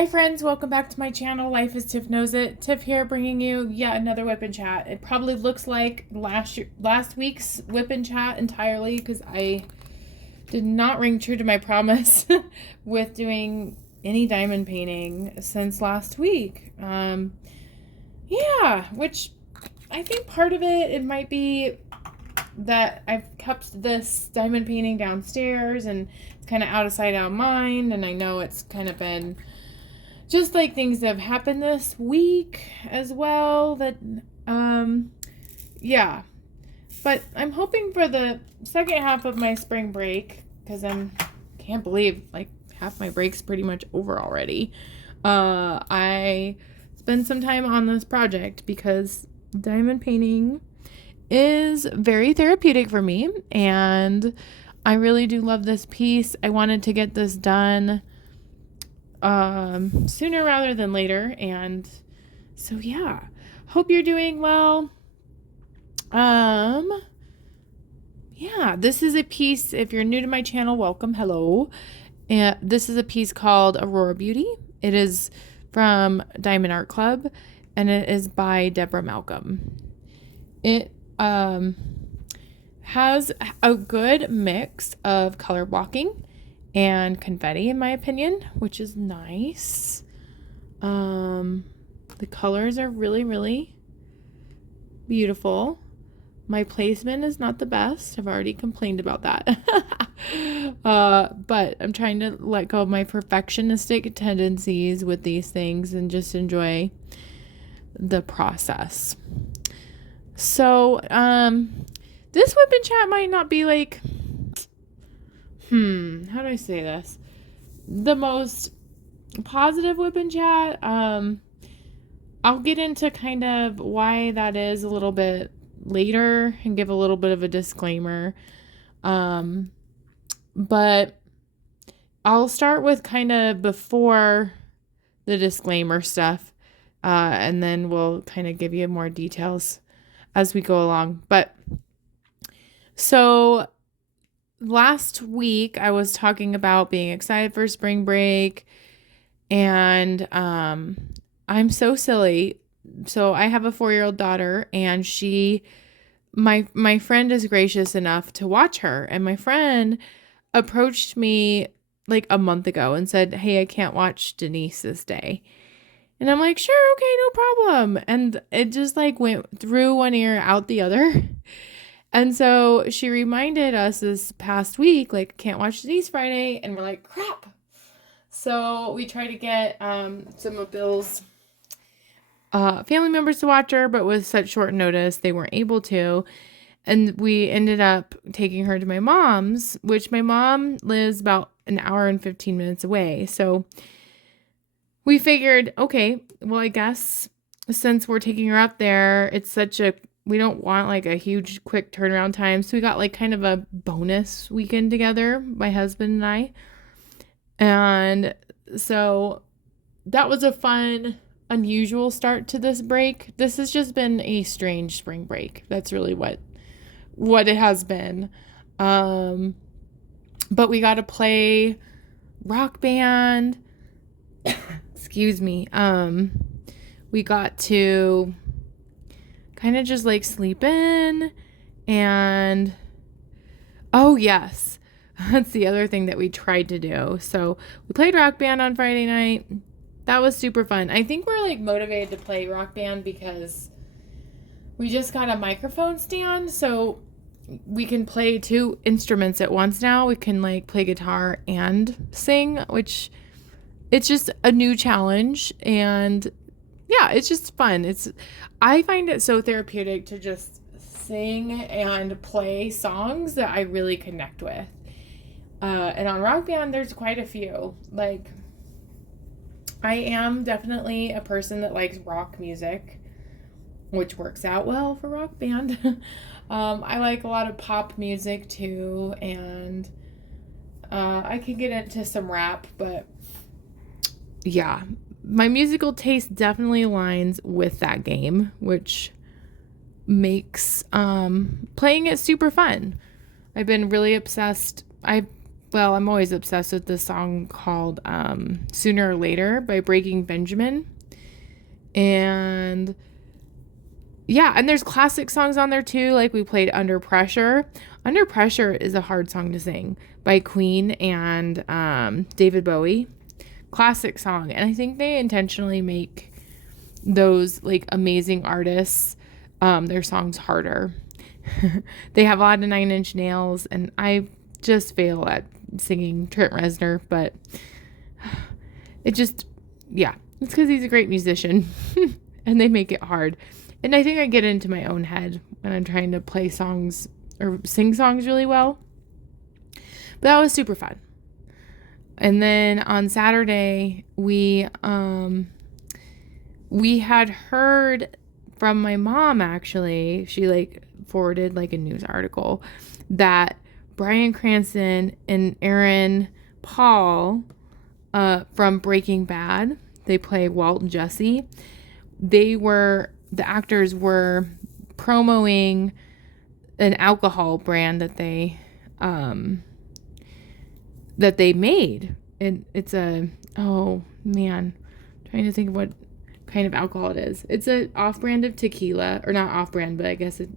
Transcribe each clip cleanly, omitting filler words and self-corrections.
Hi friends, welcome back to my channel. Life is Tiff Knows It. Tiff here bringing you yet another WIP and Chat. It probably looks like last week's WIP and Chat entirely because I did not ring true to my promise with doing any diamond painting since last week. Yeah, which I think part of it might be that I've kept this diamond painting downstairs and it's kind of out of sight, out of mind, and I know it's kind of been just like things that have happened this week as well that, yeah. But I'm hoping for the second half of my spring break, because can't believe like half my break's pretty much over already. I spend some time on this project because diamond painting is very therapeutic for me, and I really do love this piece. I wanted to get this done sooner rather than later, and so yeah, hope you're doing well. Yeah, this is a piece, if you're new to my channel, welcome, hello. And this is a piece called Aurora Beauty. It is from Diamond Art Club, and it is by Deborah Malcolm. It has a good mix of color blocking and confetti, in my opinion, which is nice. The colors are really, really beautiful. My placement is not the best. I've already complained about that. But I'm trying to let go of my perfectionistic tendencies with these things and just enjoy the process. So, this WIP and Chat might not be like, how do I say this? The most positive WIP and Chat. I'll get into kind of why that is a little bit later and give a little bit of a disclaimer. But I'll start with kind of before the disclaimer stuff, and then we'll kind of give you more details as we go along. But so last week I was talking about being excited for spring break, and I'm so silly. So I have a 4-year-old daughter, and my friend is gracious enough to watch her, and my friend approached me like a month ago and said, "Hey, I can't watch Denise this day." And I'm like, "Sure, okay, no problem." And it just like went through one ear, out the other. And so she reminded us this past week, like, can't watch Denise Friday. And we're like, crap. So we tried to get some of Bill's family members to watch her, but with such short notice, they weren't able to. And we ended up taking her to my mom's, which my mom lives about an hour and 15 minutes away. So we figured, okay, well, I guess since we're taking her up there, we don't want like a huge quick turnaround time. So we got like kind of a bonus weekend together, my husband and I. And so that was a fun, unusual start to this break. This has just been a strange spring break. That's really what it has been. But we got to play rock band. Excuse me. We got to kind of just like sleep in, and oh yes, that's the other thing that we tried to do. So we played rock band on Friday night. That was super fun. I think we're like motivated to play rock band because we just got a microphone stand, so we can play 2 instruments at once now. We can like play guitar and sing, which it's just a new challenge, and yeah, it's just fun. I find it so therapeutic to just sing and play songs that I really connect with. And on Rock Band, there's quite a few. Like, I am definitely a person that likes rock music, which works out well for Rock Band. I like a lot of pop music too, and I can get into some rap, but yeah, my musical taste definitely aligns with that game, which makes playing it super fun. I've been really obsessed. I well, I'm always obsessed with this song called Sooner or Later by Breaking Benjamin. And yeah, and there's classic songs on there too. Like we played Under Pressure. Under Pressure is a hard song to sing by Queen and David Bowie. Classic song. And I think they intentionally make those like amazing artists their songs harder. They have a lot of Nine Inch Nails, and I just fail at singing Trent Reznor, but it just, yeah, it's because he's a great musician and they make it hard. And I think I get into my own head when I'm trying to play songs or sing songs really well. But that was super fun. And then on Saturday, we had heard from my mom, actually. She like forwarded like a news article that Bryan Cranston and Aaron Paul from Breaking Bad, they play Walt and Jesse. The actors were promoting an alcohol brand that they made. And it's trying to think of what kind of alcohol it is. It's a off-brand of tequila, or not off-brand, but I guess it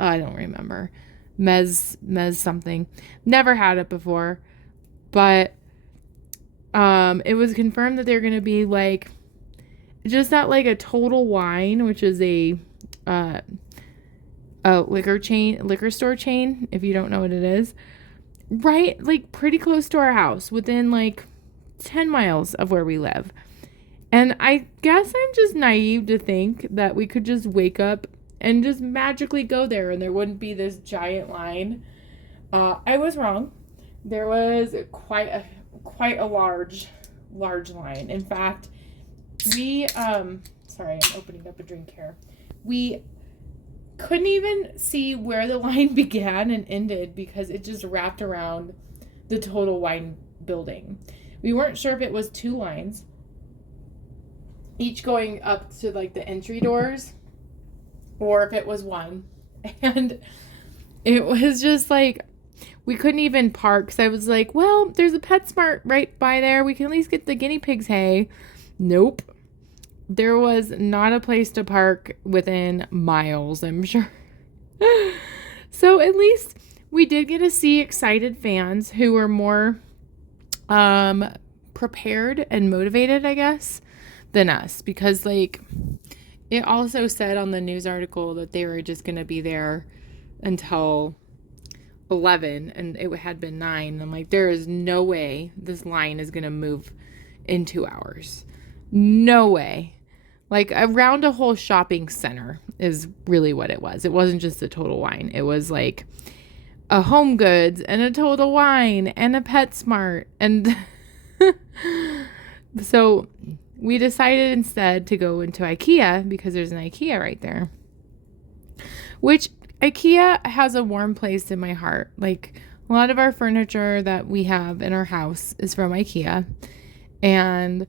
I don't remember. Mez something. Never had it before, but it was confirmed that they're going to be like just not like a Total Wine, which is a liquor store chain, if you don't know what it is. Right, like pretty close to our house, within like 10 miles of where we live. And I guess I'm just naive to think that we could just wake up and just magically go there and there wouldn't be this giant line. I was wrong. There was quite a large line. In fact, sorry, I'm opening up a drink here. We couldn't even see where the line began and ended because it just wrapped around the Total Wine building. We weren't sure if it was 2 lines, each going up to like the entry doors, or if it was 1. And it was just like, we couldn't even park. Because I was like, well, there's a PetSmart right by there. We can at least get the guinea pigs hay. Nope. There was not a place to park within miles, I'm sure. So at least we did get to see excited fans who were more prepared and motivated, I guess, than us. Because like it also said on the news article that they were just going to be there until 11 and it had been 9. I'm like, there is no way this line is going to move in 2 hours. No way. Like around a whole shopping center is really what it was. It wasn't just a Total Wine. It was like a Home Goods and a Total Wine and a PetSmart. And so we decided instead to go into IKEA because there's an IKEA right there. Which IKEA has a warm place in my heart. Like a lot of our furniture that we have in our house is from IKEA. And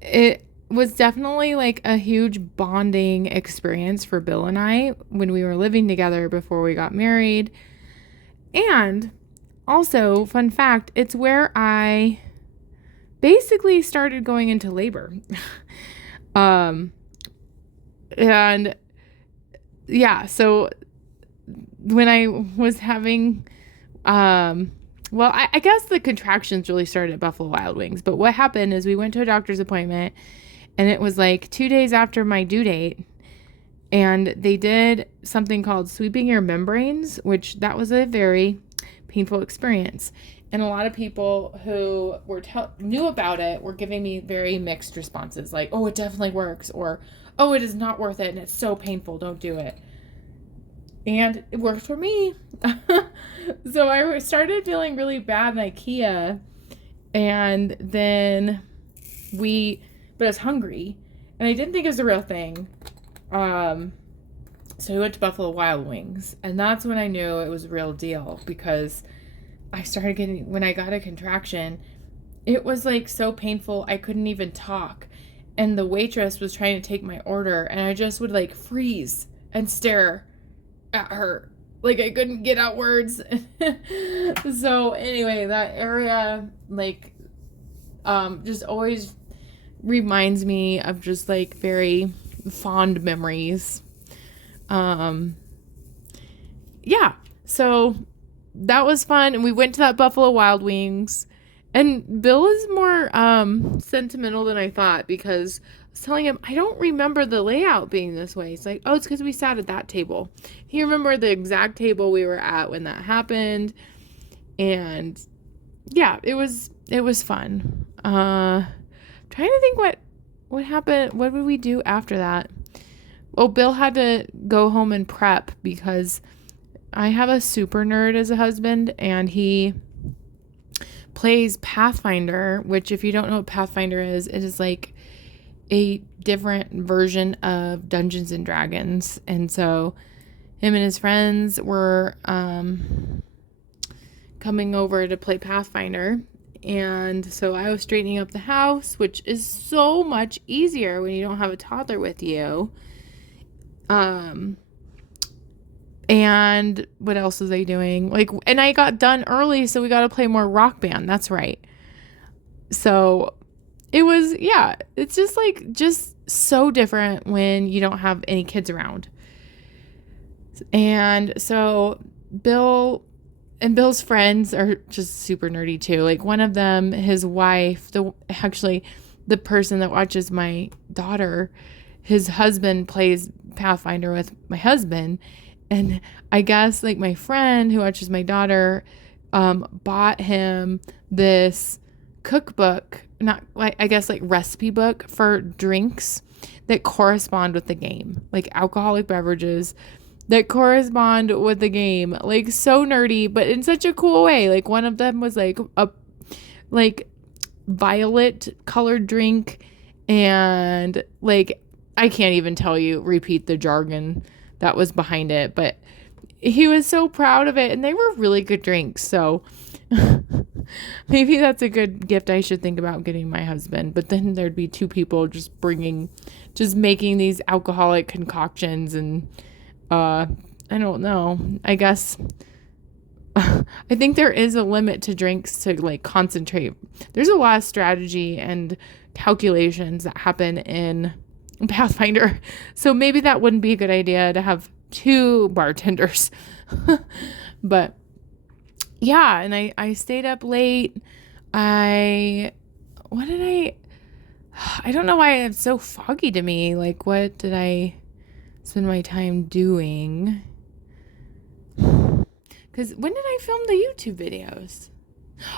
it was definitely like a huge bonding experience for Bill and I when we were living together before we got married. And also, fun fact, it's where I basically started going into labor. And yeah, so when I was having, I guess the contractions really started at Buffalo Wild Wings. But what happened is we went to a doctor's appointment and it was like 2 days after my due date. And they did something called sweeping your membranes, which that was a very painful experience. And a lot of people who knew about it were giving me very mixed responses. Like, oh, it definitely works. Or, oh, it is not worth it. And it's so painful. Don't do it. And it worked for me. So I started feeling really bad in IKEA. And then but I was hungry. And I didn't think it was a real thing. So we went to Buffalo Wild Wings. And that's when I knew it was a real deal. Because I started when I got a contraction, it was like so painful I couldn't even talk. And the waitress was trying to take my order. And I just would like freeze and stare at her like I couldn't get out words. So anyway, that area like just always reminds me of just like very fond memories. Yeah, so that was fun, and we went to that Buffalo Wild Wings, and Bill is more sentimental than I thought, because I was telling him I don't remember the layout being this way. It's like, oh, it's because we sat at that table. He remembered the exact table we were at when that happened, and yeah, it was fun. Trying to think what happened. What did we do after that? Oh, Bill had to go home and prep because I have a super nerd as a husband, and he plays Pathfinder, which if you don't know what Pathfinder is, it is like a different version of Dungeons and Dragons. And so him and his friends were coming over to play Pathfinder. And so I was straightening up the house, which is so much easier when you don't have a toddler with you. And what else was I doing? Like, and I got done early, so we got to play more Rock Band. That's right. So it was, yeah, it's just so different when you don't have any kids around. And so Bill and Bill's friends are just super nerdy too. Like one of them, his wife, the person that watches my daughter, his husband plays Pathfinder with my husband. And I guess like my friend who watches my daughter bought him this cookbook, not like, I guess like recipe book for drinks that correspond with the game, like alcoholic beverages that correspond with the game. Like so nerdy, but in such a cool way. Like one of them was like a violet colored drink, and like I can't even repeat the jargon that was behind it, but he was so proud of it, and they were really good drinks. So maybe that's a good gift I should think about getting my husband. But then there'd be two people just making these alcoholic concoctions, and I don't know. I guess I think there is a limit to drinks to like concentrate. There's a lot of strategy and calculations that happen in Pathfinder. So maybe that wouldn't be a good idea to have two bartenders. But yeah, and I stayed up late. I don't know why it's so foggy to me. Like, what did I spend my time doing? Because when did I film the YouTube videos?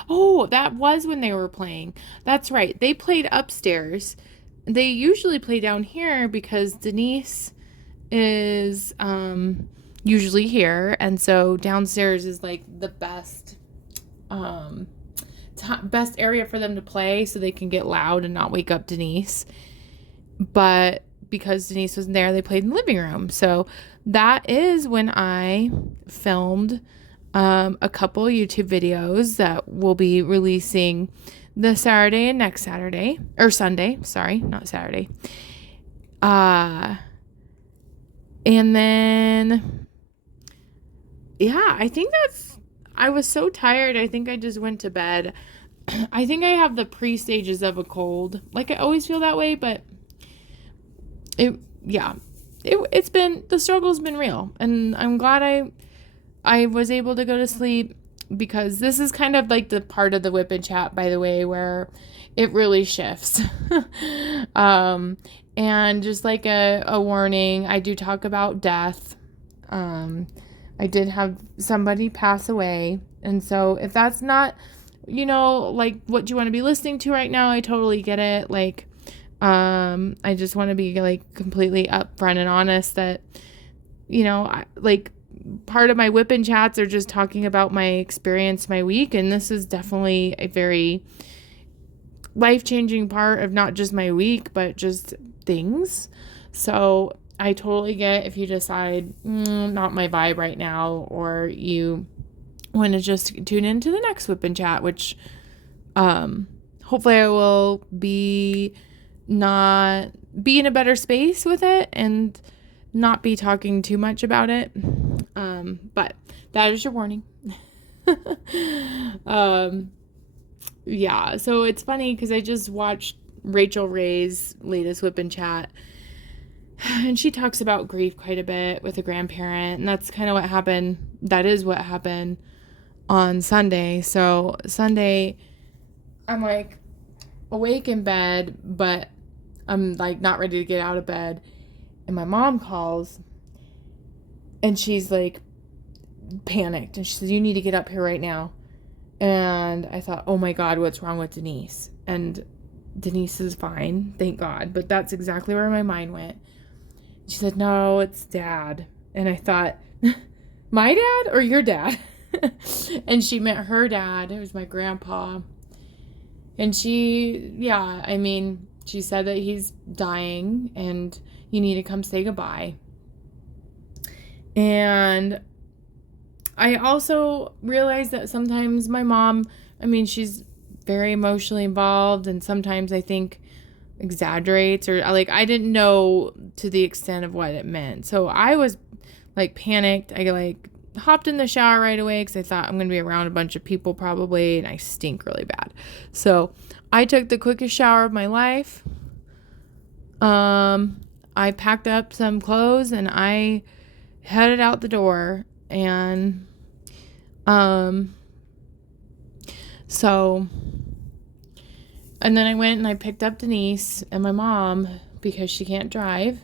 Oh, that was when they were playing. That's right. They played upstairs. They usually play down here because Denise is usually here, and so downstairs is like the best best area for them to play, so they can get loud and not wake up Denise. But because Denise wasn't there, they played in the living room. So that is when I filmed a couple YouTube videos that we'll be releasing this Saturday and next Saturday, or Sunday, sorry, not Saturday. And then, yeah, I was so tired. I think I just went to bed. I think I have the pre-stages of a cold. Like I always feel that way, but the struggle's been real, and I'm glad I was able to go to sleep, because this is kind of like the part of the WIP and Chat, by the way, where it really shifts. And just like a warning, I do talk about death. I did have somebody pass away. And so if that's not, like what you want to be listening to right now, I totally get it. Like, I just want to be like completely upfront and honest that, part of my WIP and Chats are just talking about my experience, my week. And this is definitely a very life-changing part of not just my week, but just things. So I totally get if you decide not my vibe right now, or you want to just tune into the next WIP and Chat, which hopefully I will be in a better space with it and not be talking too much about it. But that is your warning. Yeah, so it's funny because I just watched Rachel Ray's latest WIP and Chat, and she talks about grief quite a bit with a grandparent, and that's kind of what happened. That is what happened on Sunday. So Sunday, I'm like awake in bed, but I'm like not ready to get out of bed, and my mom calls, and she's like panicked, and she says, "You need to get up here right now." And I thought, oh my God, what's wrong with Denise? And Denise is fine, thank God. But that's exactly where my mind went. She said, no, it's Dad. And I thought, my dad or your dad? And she meant her dad. It was my grandpa. And she said that he's dying and you need to come say goodbye. And I also realized that sometimes my mom, she's very emotionally involved, and sometimes I think exaggerates, or like I didn't know to the extent of what it meant. So I was like panicked. I like hopped in the shower right away because I thought I'm going to be around a bunch of people probably, and I stink really bad. So I took the quickest shower of my life. I packed up some clothes and I headed out the door, and and then I went and I picked up Denise and my mom because she can't drive,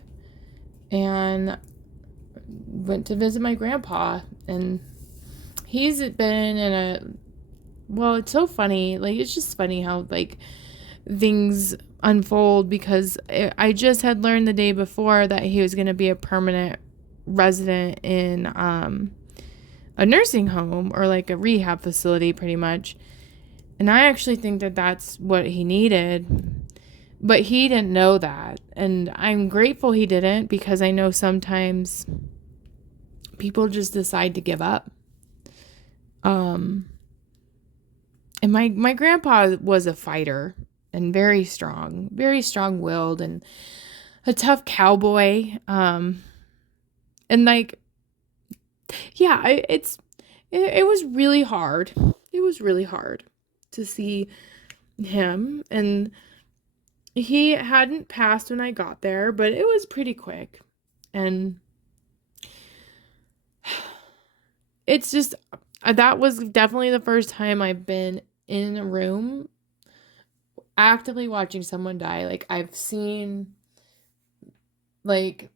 and went to visit my grandpa. And he's been in it's so funny. Like, it's just funny how like things unfold, because I just had learned the day before that he was going to be a permanent resident in a nursing home, or like a rehab facility pretty much. And I actually think that that's what he needed, but he didn't know that. And I'm grateful he didn't, because I know sometimes people just decide to give up. And my grandpa was a fighter and very strong-willed and a tough cowboy. And like, yeah, it was really hard. It was really hard to see him, and he hadn't passed when I got there, but it was pretty quick. And it's just, that was definitely the first time I've been in a room actively watching someone die. Like, I've seen like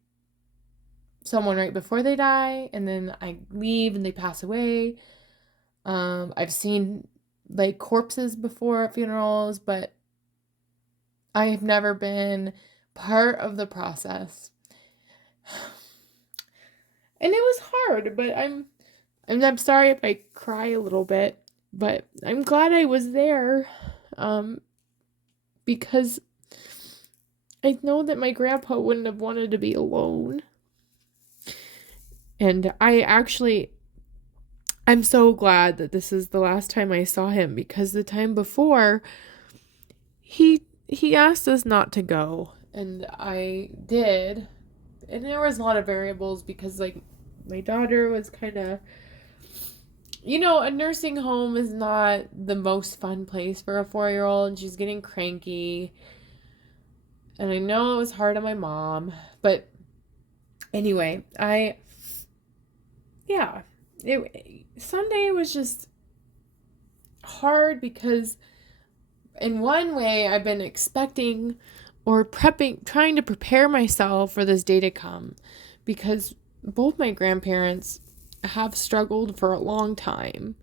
someone right before they die, and then I leave and they pass away. I've seen like corpses before at funerals, but I have never been part of the process. And it was hard, but I'm sorry if I cry a little bit, but I'm glad I was there, because I know that my grandpa wouldn't have wanted to be alone. And I'm so glad that this is the last time I saw him, because the time before, he asked us not to go, and I did. And there was a lot of variables, because like my daughter was kind of, a nursing home is not the most fun place for a 4-year-old, and she's getting cranky. And I know it was hard on my mom, but anyway, Sunday was just hard, because in one way I've been expecting or trying to prepare myself for this day to come, because both my grandparents have struggled for a long time.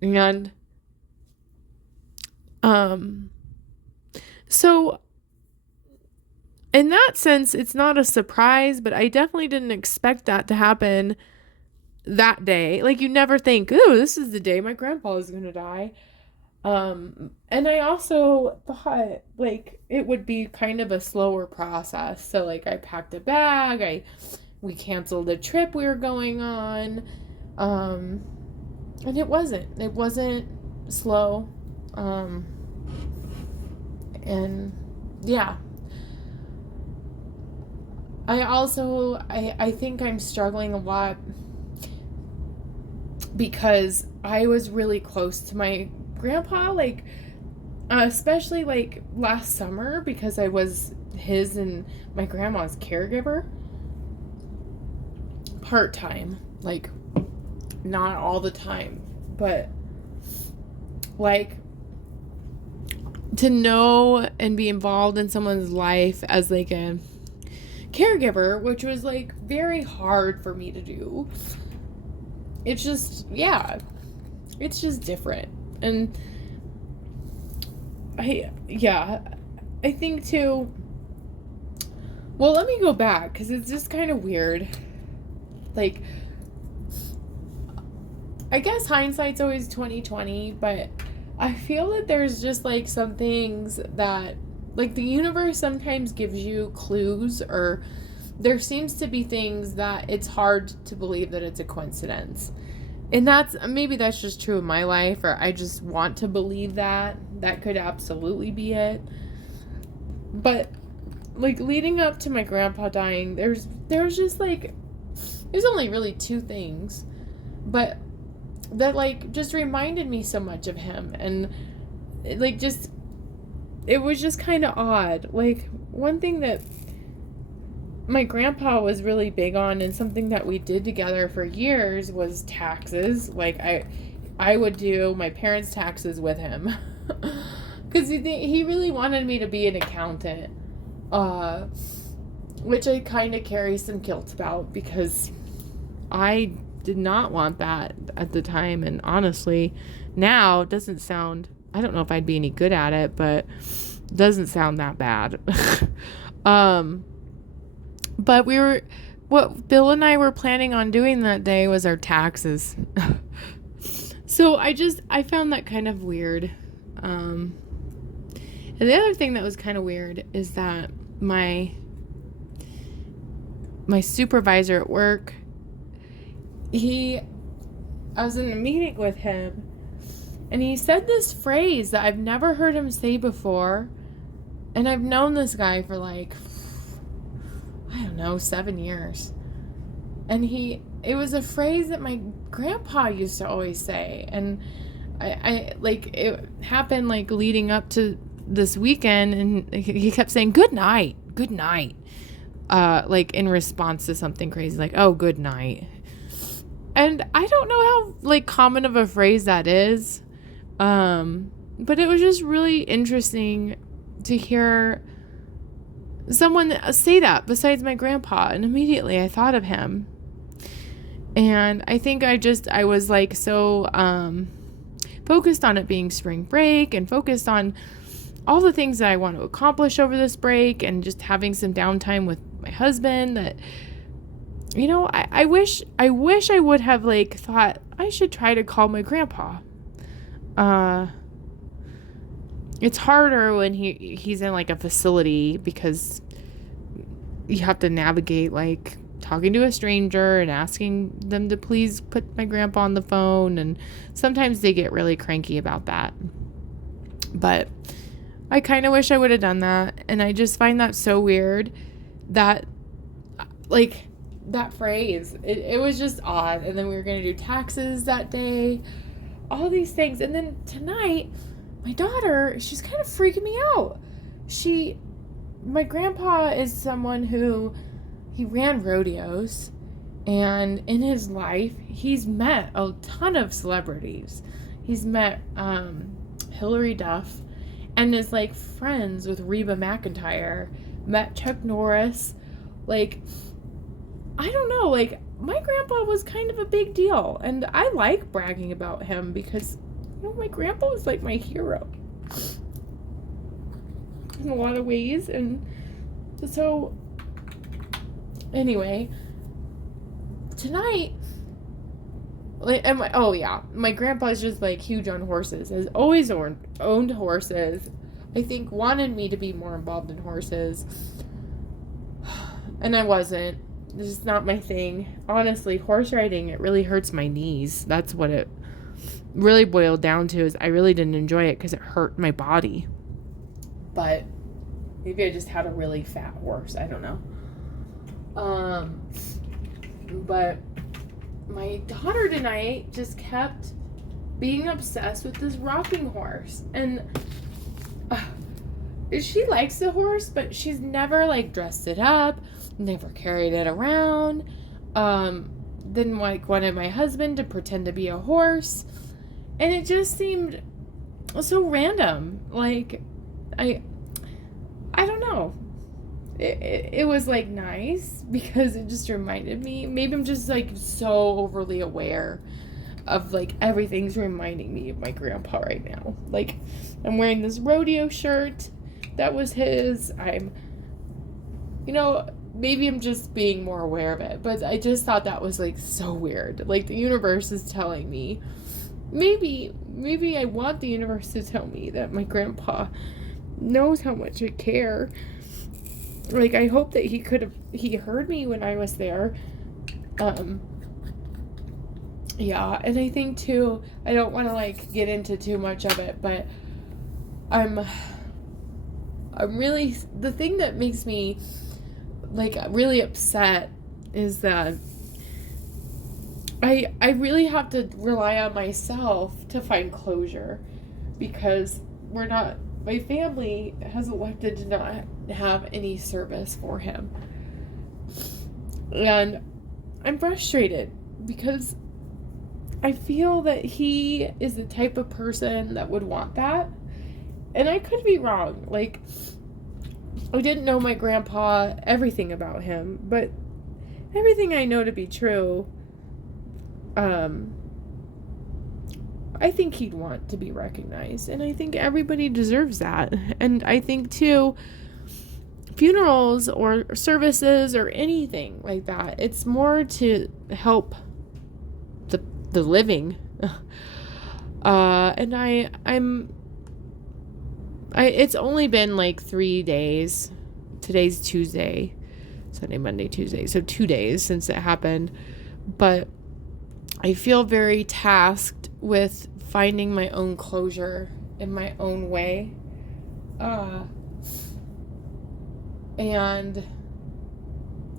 And so in that sense, it's not a surprise, but I definitely didn't expect that to happen that day. Like, you never think, oh, this is the day my grandpa is going to die. And I also thought like it would be kind of a slower process. So like I packed a bag, we canceled a trip we were going on. And it wasn't slow. And yeah. I think I'm struggling a lot because I was really close to my grandpa, like, especially like last summer, because I was his and my grandma's caregiver part-time, like not all the time, but like to know and be involved in someone's life as like a caregiver, which was like very hard for me to do. It's just, yeah, it's just different. And I think too, well, let me go back, because it's just kind of weird. Like, I guess hindsight's always 20/20, but I feel that there's just like some things that, like, the universe sometimes gives you clues, or there seems to be things that it's hard to believe that it's a coincidence. And maybe that's just true in my life, or I just want to believe that. That could absolutely be it. But like leading up to my grandpa dying, there's just like, there's only really two things, but that like just reminded me so much of him. And like just, it was just kind of odd. Like, one thing that my grandpa was really big on, and something that we did together for years, was taxes. Like, I would do my parents' taxes with him because he really wanted me to be an accountant, which I kind of carry some guilt about, because I did not want that at the time. And honestly, now it doesn't sound, I don't know if I'd be any good at it, but it doesn't sound that bad. But what Bill and I were planning on doing that day was our taxes. So I found that kind of weird. And the other thing that was kind of weird is that my supervisor at work, I was in a meeting with him, and he said this phrase that I've never heard him say before. And I've known this guy for like, I don't know, 7 years. And it was a phrase that my grandpa used to always say. And I like, it happened like leading up to this weekend, and he kept saying, good night, like in response to something crazy, like, oh, good night. And I don't know how like common of a phrase that is. But it was just really interesting to hear someone say that besides my grandpa. And immediately I thought of him. And I think I was like so focused on it being spring break, and focused on all the things that I want to accomplish over this break, and just having some downtime with my husband, that, you know, I wish I would have like thought I should try to call my grandpa. It's harder when he's in like a facility, because you have to navigate like talking to a stranger and asking them to please put my grandpa on the phone, and sometimes they get really cranky about that. But I kind of wish I would have done that, and I just find that so weird that like that phrase, it was just odd. And then we were going to do taxes that day, all these things. And then tonight, my daughter, she's kind of freaking me out. My grandpa is someone who, he ran rodeos, and in his life, he's met a ton of celebrities. He's met Hillary Duff, and is like friends with Reba McEntire, met Chuck Norris. Like, I don't know, like, my grandpa was kind of a big deal, and I like bragging about him, because, you know, my grandpa was like my hero in a lot of ways. And so anyway, tonight, like, my grandpa's just like huge on horses, has always owned horses. I think wanted me to be more involved in horses, and I wasn't. This is not my thing. Honestly, horse riding, it really hurts my knees. That's what it really boiled down to, is I really didn't enjoy it because it hurt my body. But maybe I just had a really fat horse. I don't know. But my daughter tonight just kept being obsessed with this rocking horse. And she likes the horse, but she's never like dressed it up, never carried it around. Didn't like wanted my husband to pretend to be a horse. And it just seemed so random. Like, I don't know. It was like nice because it just reminded me. Maybe I'm just like so overly aware of like everything's reminding me of my grandpa right now. Like, I'm wearing this rodeo shirt that was his. Maybe I'm just being more aware of it, but I just thought that was like so weird. Like, the universe is telling me, maybe I want the universe to tell me that my grandpa knows how much I care. Like, I hope that he heard me when I was there. Yeah, and I think too, I don't want to like get into too much of it, but I'm really, the thing that makes me like really upset is that I really have to rely on myself to find closure, because my family has elected to not have any service for him. And I'm frustrated because I feel that he is the type of person that would want that. And I could be wrong. Like, I didn't know my grandpa, everything about him, but everything I know to be true, I think he'd want to be recognized, and I think everybody deserves that. And I think too, funerals or services or anything like that, it's more to help the living. And it's only been like 3 days. Today's Tuesday, Sunday, Monday, Tuesday, so 2 days since it happened, but I feel very tasked with finding my own closure in my own way. And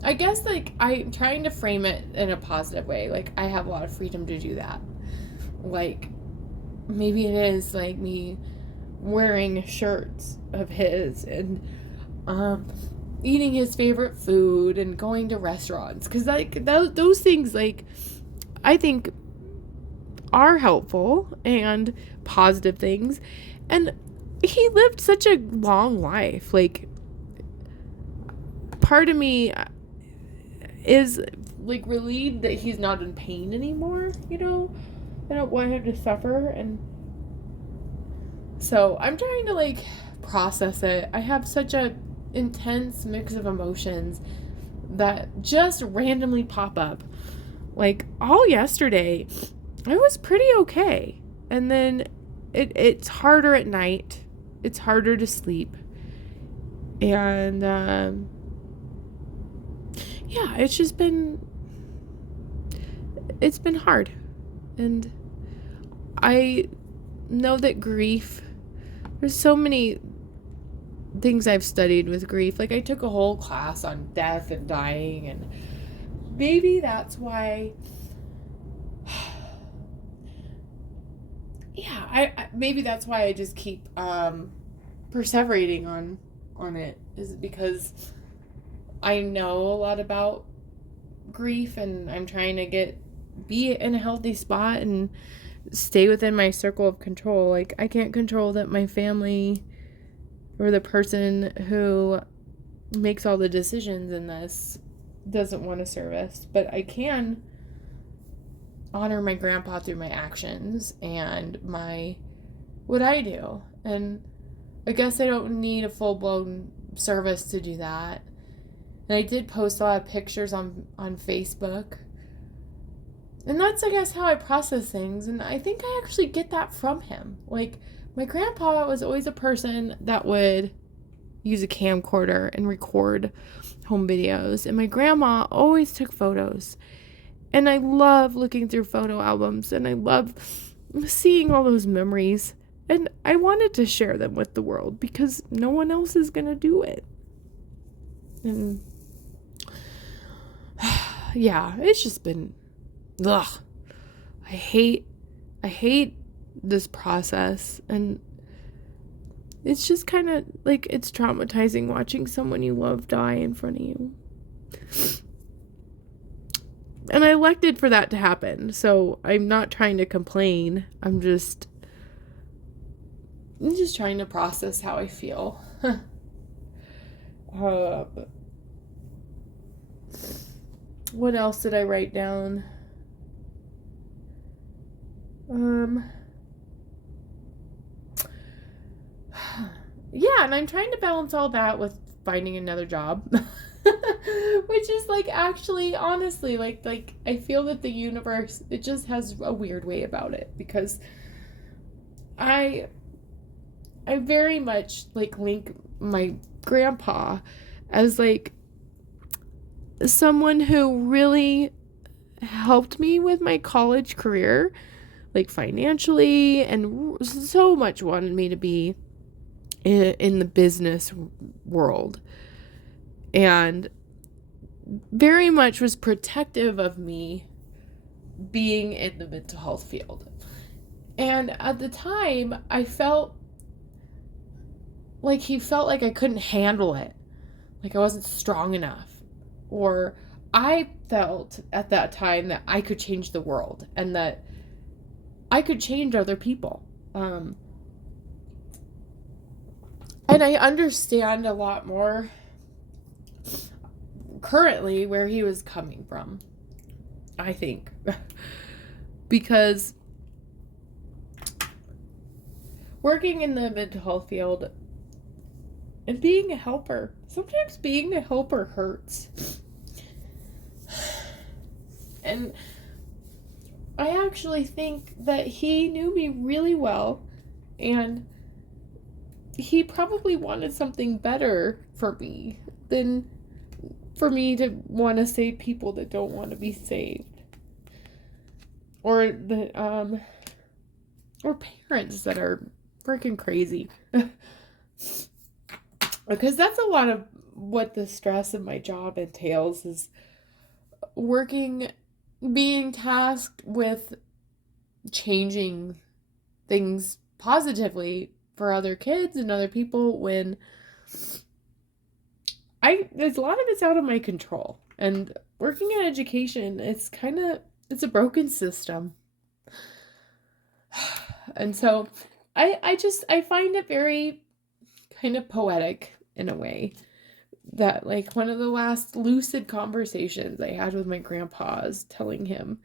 I guess like I'm trying to frame it in a positive way. Like, I have a lot of freedom to do that. Like, maybe it is like me wearing shirts of his and eating his favorite food and going to restaurants, because like those things, like, I think are helpful and positive things. And he lived such a long life. Like, part of me is like relieved that he's not in pain anymore, I don't want him to suffer. And so I'm trying to like process it. I have such a intense mix of emotions that just randomly pop up. Like, all yesterday, I was pretty okay. And then it's harder at night. It's harder to sleep. And, it's been hard. And I know that grief, there's so many things I've studied with grief. Like, I took a whole class on death and dying, and maybe that's why, maybe that's why I just keep perseverating on it, is because I know a lot about grief, and I'm trying to be in a healthy spot and stay within my circle of control. Like, I can't control that my family or the person who makes all the decisions in this doesn't want a service, but I can honor my grandpa through my actions and what I do. And I guess I don't need a full-blown service to do that. And I did post a lot of pictures on Facebook. And that's, I guess, how I process things. And I think I actually get that from him. Like, my grandpa was always a person that would use a camcorder and record home videos. And my grandma always took photos. And I love looking through photo albums. And I love seeing all those memories. And I wanted to share them with the world because no one else is going to do it. And yeah, it's just been ugh, I hate this process, and it's just kind of like, it's traumatizing watching someone you love die in front of you. And I elected for that to happen, so I'm not trying to complain. I'm just trying to process how I feel. What else did I write down? Yeah, and I'm trying to balance all that with finding another job. Which is like, actually, honestly, like I feel that the universe, it just has a weird way about it, because I very much like link my grandpa as like someone who really helped me with my college career, like financially, and so much wanted me to be in the business world, and very much was protective of me being in the mental health field. And at the time, I felt like he felt like I couldn't handle it, like I wasn't strong enough, or I felt at that time that I could change the world and that I could change other people. And I understand a lot more currently where he was coming from, I think. Because working in the mental health field and being a helper, sometimes being a helper hurts. And I actually think that he knew me really well, and he probably wanted something better for me than for me to want to save people that don't want to be saved, or or parents that are freaking crazy. Because that's a lot of what the stress of my job entails, is being tasked with changing things positively for other kids and other people, when there's a lot of it's out of my control. And working in education, it's a broken system. And so I find it very kind of poetic in a way, that like one of the last lucid conversations I had with my grandpa is telling him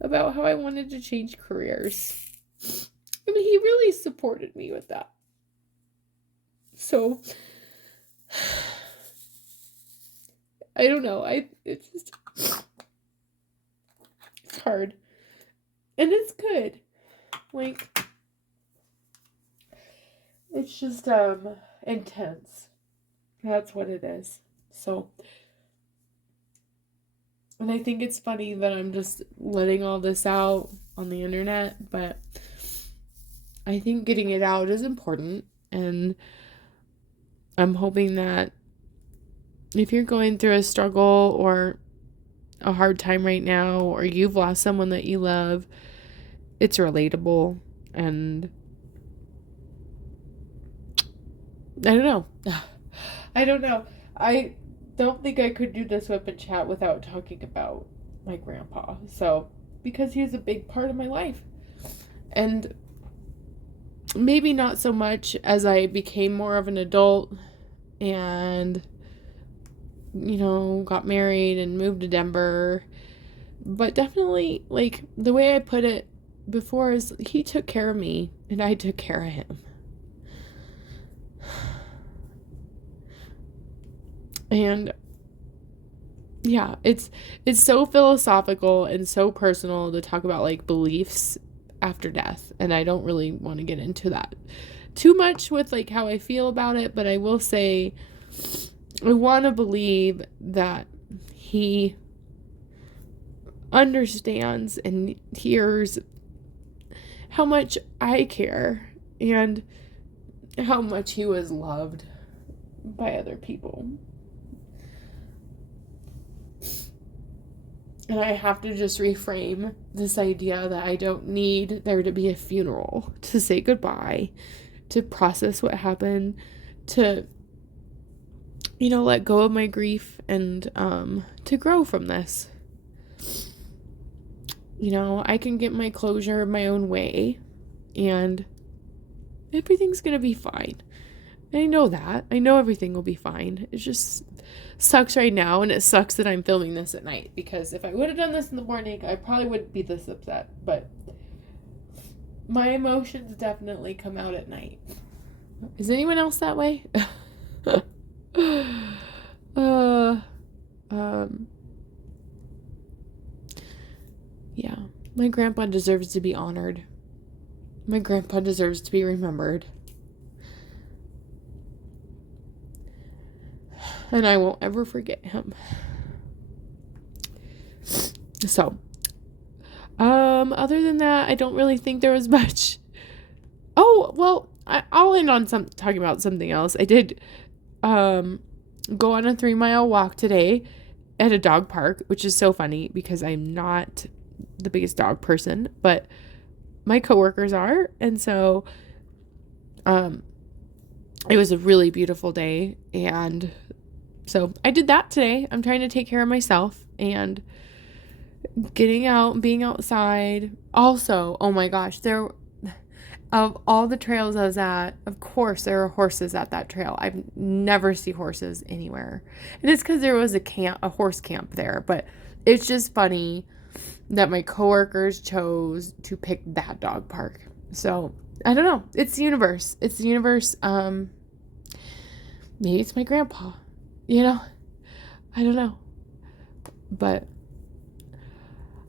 about how I wanted to change careers. I mean, he really supported me with that. So I don't know. It's hard. And it's good. Like, it's just intense. That's what it is. So, and I think it's funny that I'm just letting all this out on the internet, but I think getting it out is important, and I'm hoping that if you're going through a struggle or a hard time right now, or you've lost someone that you love, it's relatable. And I don't know. I don't know. I don't think I could do this WIP and Chat without talking about my grandpa. So, because he's a big part of my life. And maybe not so much as I became more of an adult and, got married and moved to Denver. But definitely, like, the way I put it before is, he took care of me and I took care of him. And yeah, it's so philosophical and so personal to talk about like beliefs after death, and I don't really want to get into that too much with like how I feel about it, but I will say I want to believe that he understands and hears how much I care and how much he was loved by other people. And I have to just reframe this idea that I don't need there to be a funeral to say goodbye, to process what happened, to, let go of my grief and to grow from this. I can get my closure my own way and everything's going to be fine. I know that. I know everything will be fine. It just sucks right now, and it sucks that I'm filming this at night, because if I would have done this in the morning, I probably wouldn't be this upset. But my emotions definitely come out at night. Is anyone else that way? Yeah. My grandpa deserves to be honored. My grandpa deserves to be remembered. And I won't ever forget him. So, other than that, I don't really think there was much. Oh, well, I'll end on talking about something else. I did, go on a 3-mile walk today at a dog park, which is so funny because I'm not the biggest dog person, but my coworkers are. And so, it was a really beautiful day, and so I did that today. I'm trying to take care of myself and getting out and being outside. Also, oh my gosh, of all the trails I was at, of course there are horses at that trail. I've never seen horses anywhere. And it's because there was a horse camp there, but it's just funny that my coworkers chose to pick that dog park. So, I don't know. It's the universe. It's the universe. Maybe it's my grandpa. I don't know. But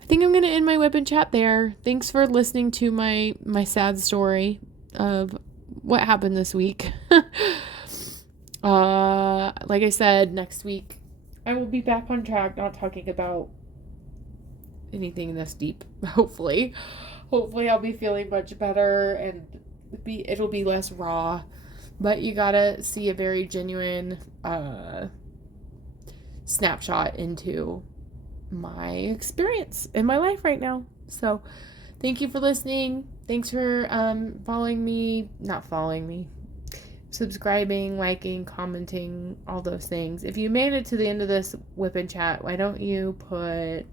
I think I'm going to end my WIP and Chat there. Thanks for listening to my sad story of what happened this week. Like I said, next week I will be back on track, not talking about anything this deep. Hopefully I'll be feeling much better and it'll be less raw. But you gotta see a very genuine snapshot into my experience in my life right now. So thank you for listening. Thanks for subscribing, liking, commenting, all those things. If you made it to the end of this WIP and Chat, why don't you put...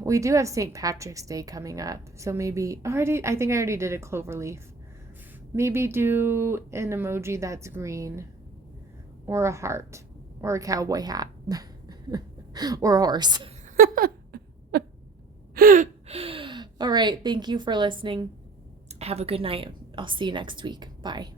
We do have St. Patrick's Day coming up, so maybe... I think I already did a clover leaf. Maybe do an emoji that's green, or a heart, or a cowboy hat, or a horse. All right. Thank you for listening. Have a good night. I'll see you next week. Bye.